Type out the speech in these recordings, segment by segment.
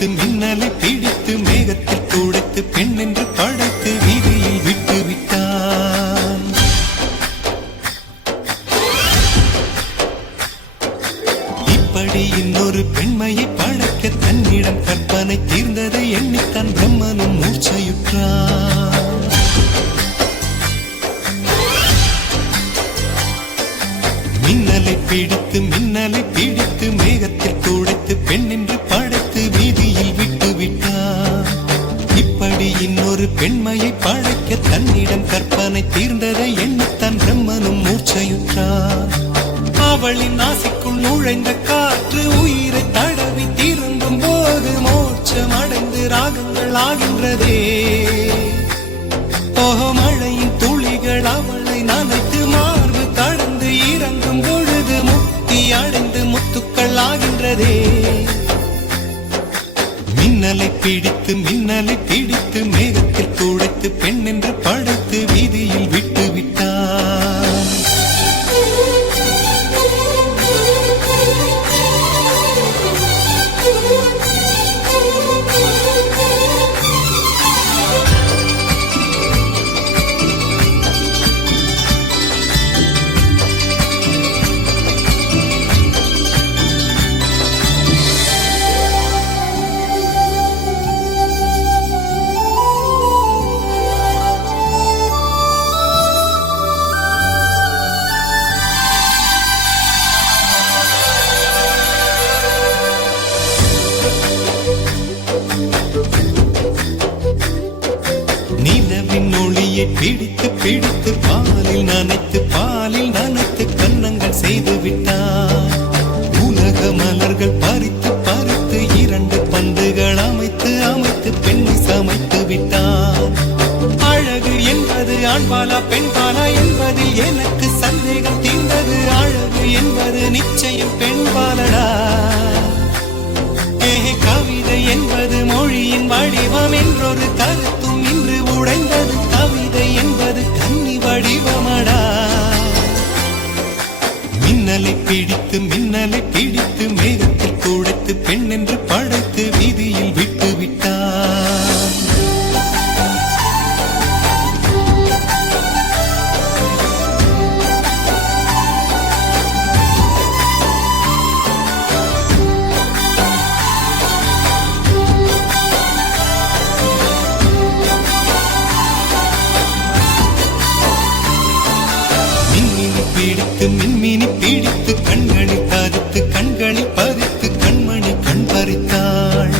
பிடித்து மின்னலை பிடித்து மேகத்தில் துடைத்து பெண் என்று படைத்து வீதியில் விட்டு விட்டான். இப்படி இன்னொரு பெண்மையை படைக்க தன்னிடம் கற்பனை தீர்ந்ததை எண்ணித்தான் பிரம்மனும் மூர்ச்சையுற்றான். மின்னலை பிடித்து மின்னலை பிடித்து மேகத்தில் துடைத்து பெண் என்று படைத்து வீதியில் விட்டு விட்டார். இப்படி இன்னொரு பெண்மையை படைக்க தன்னிடம் கற்பனை தீர்ந்ததை எண்ணித்தான் பிரம்மனும் மூர்ச்சையுற்றார். அவளின் நாசிக்குள் நுழைந்த காற்று உயிரை தடவி திரும்பும் போது மோட்சம் அடைந்து ராகங்கள் ஆகின்றதே. மழையின் துளிகள் அவளை நனைத்து மார்பு கடந்து இறங்கும் பொழுது முக்தி அடைந்து முத்துக்கள் ஆகின்றதே. மின்னலை பிடித்து மின்னலை பிடித்து மேகத்தில் துடைத்து பெண் என்று படைத்து வீதியில் விட்டு விட்டார். நிலவின் ஒளியை பிடித்து பிடித்து பாலில் நனைத்து கன்னங்கள் செய்து விட்டார். உலக மலர்கள் பறித்து பறித்து இரண்டு பந்துகள் அமைத்து அமைத்து பெண்ணை சமைத்து விட்டார். அழகு என்பது ஆண்பாலா பெண்பாலா என்பதில் எனக்கு சந்தேகம் தீர்ந்தது. அழகு என்பது நிச்சயம் பெண்பாலடா. கவிதை என்பது மொழியின் வடிவம் என்றொரு கருத்தும் இன்று உடைந்தது. கவிதை என்பது கன்னி வடிவமடா. மின்னலை பிடித்து மின்னலை பிடித்து மேகத்தில் துடைத்து பெண் என்று படைத்து வீதியில் விட்டு விட்டார். பிடித்து மின்மினி பிடித்து கண்களில் பதித்து கண்மணி கண் பறித்தாள்.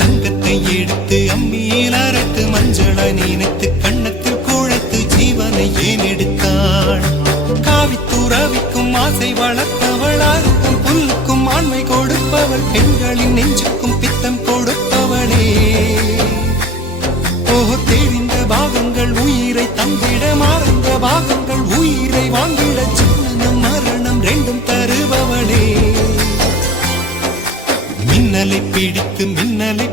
தங்கத்தை எடுத்து அம்மியில் அரைத்து மஞ்சளாய் நினைத்து கண்ணத்தில் குழைத்து ஜீவனை ஏன் எடுத்தாள். காவித்துறவிக்கும் ஆசை வளர்த்தவள் அருகும் புல்லுக்கும் ஆண்மை கொடுப்பவள் பெண்களின் நெஞ்சுக்கும் பித்தம் கொடுப்பவளே. தெரிந்த பாகங்கள் உயிரை தந்திட மறந்த பாகங்கள் உயிரை வாங்கிட ஜனனம் மரணம் ரெண்டும் தருபவளே. மின்னலை பிடித்து மின்னலை